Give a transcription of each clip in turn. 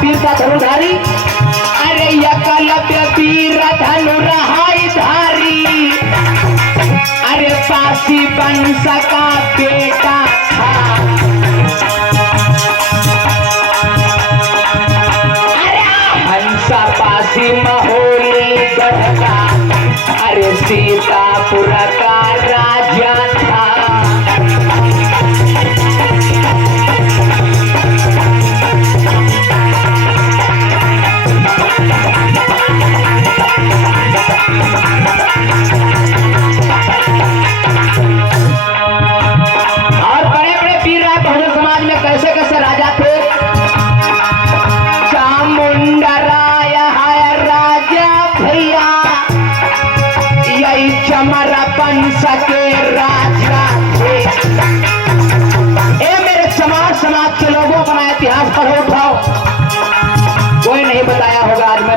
वीर का धनुधारी। अरे एकलव्य वीर धनुराई धारी, अरे पासी वंश का बेटा था। अरे हंसा पासी महोली गढ़ का, अरे सीतापुर का राजा था।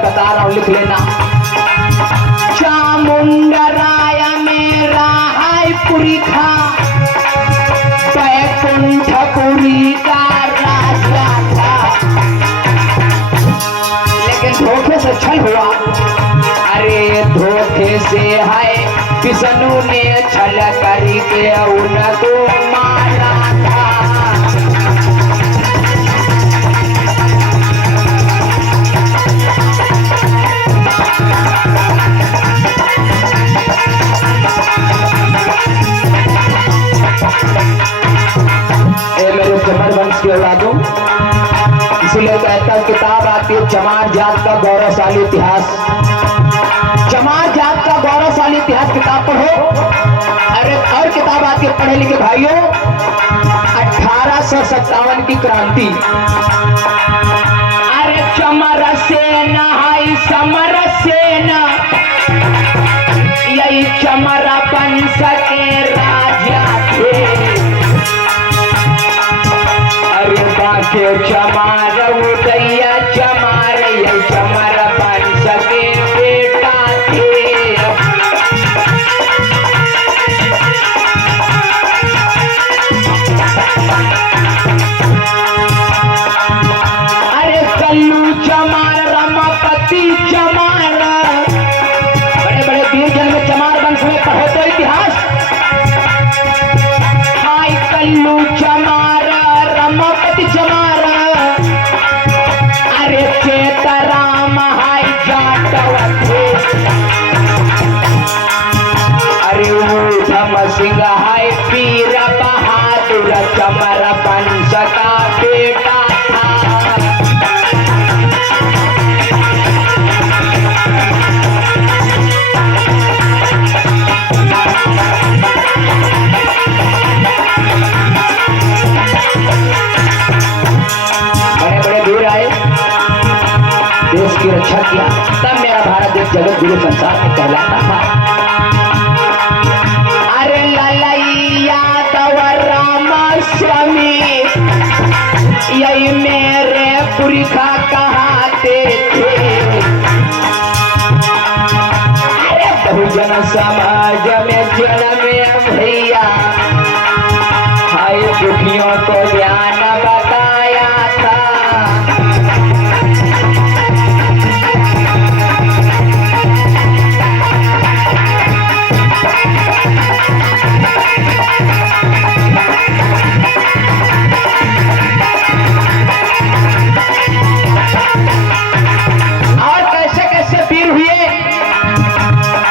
बता रहा हूं, लिख लेना। चामुंडराय मेरा हायपुरी खा, बैकुंठपुरी का राजा था। लेकिन धोखे से छल हुआ। अरे धोखे से है विष्णु ने छल करके उनको मारा था। इसलिए कहता किताब आती है चमार जात का गौरवशाली इतिहास। चमार जात का गौरवशाली इतिहास किताब पढ़ो। अरे और किताब आती है पढ़े लिखे भाइयों 1857 की क्रांति। अरे चमर सेना हाई समर सेना, यही चमर वंश के राजा थे। के चमार उदैया चमार, ये चमार वंश के बेटा थे। अरे कल्लू चमार, रमापति चमार, बड़े बड़े वीर जन में चमार वंश में पढ़ो तो इतिहास। हाय कल्लू चमार, रमापति चमार, चेतराम हाय जाटव थे। अरे ऊधम सिंह हाय वीर बहादुर, चमर वंश का बेटा था। बड़े बड़े वीर आए, देश की रक्षा किया, तब मेरा भारत एक जगत गुरु संसार में कहलाता था। अरे ललई यादव रामास्वामी, यही मेरे पुरखा कहते थे। अरे बहुजन समाज में जन्मे भैया, हाय दुखियों को ज्ञान बताया था। और कैसे कैसे वीर हुए।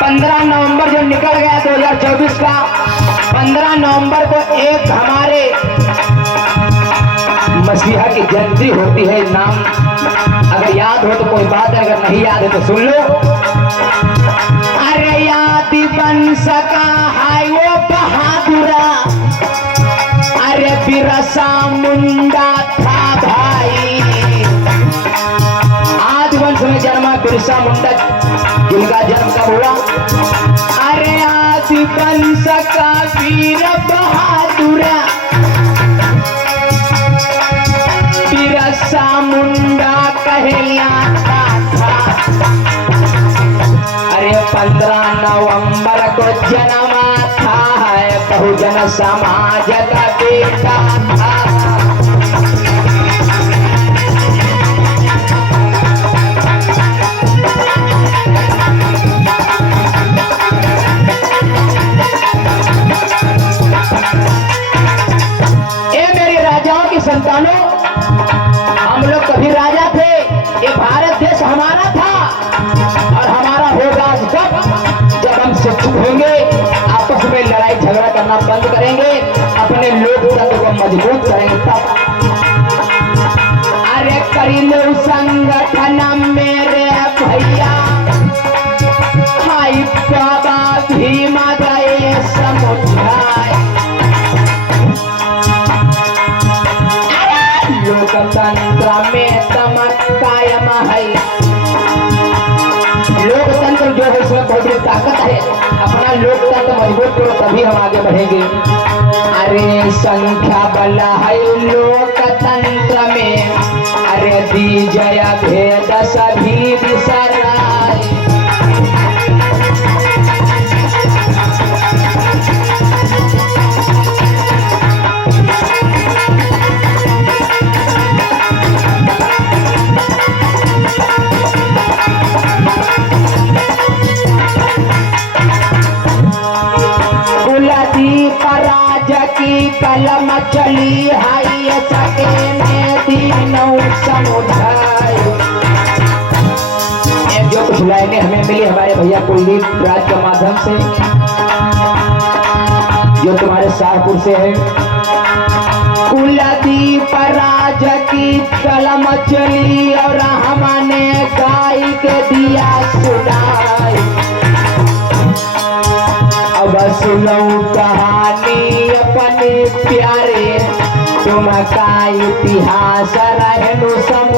15 नवंबर जो निकल गया 2024 का, 15 नवंबर को एक हमारे मसीहा की जयंती होती है। नाम अगर याद हो तो कोई बात है, अगर नहीं याद है तो सुन लो। अरे यादी वंश का है वो बहादुरा, अरे बिरसा मुंडा था भाई। आदि वंश में जन्मा बिरसा मुंडा, जिनका जन्म कब हुआ। अरे आदि वंश का वीर बहादुरा, बिरसा मुंडा कहलाता था। अरे 15 नवंबर को जन्मा था, है बहुजन समाज का बेटा था। में दमक कायम है। लोकतंत्र जो है उसमें बहुत बड़ी ताकत है। अपना लोकतंत्र मजबूत करो तभी हम आगे बढ़ेंगे। अरे संख्या बल है लोकतंत्र में, अरे विजय भेद सभी बिसराए। राज की कलम चली हाई सके में तीनों समुदाय। जो कुछ लाइनें हमें मिली हमारे भैया कुलदीप राज के माध्यम से, जो तुम्हारे शाहपुर से है। कुलदीप राज की कलम चली और हमने गाय के दिया सुनाई। अब सुनो कहानी अपने प्यारे, तुम का इतिहास रहनु सम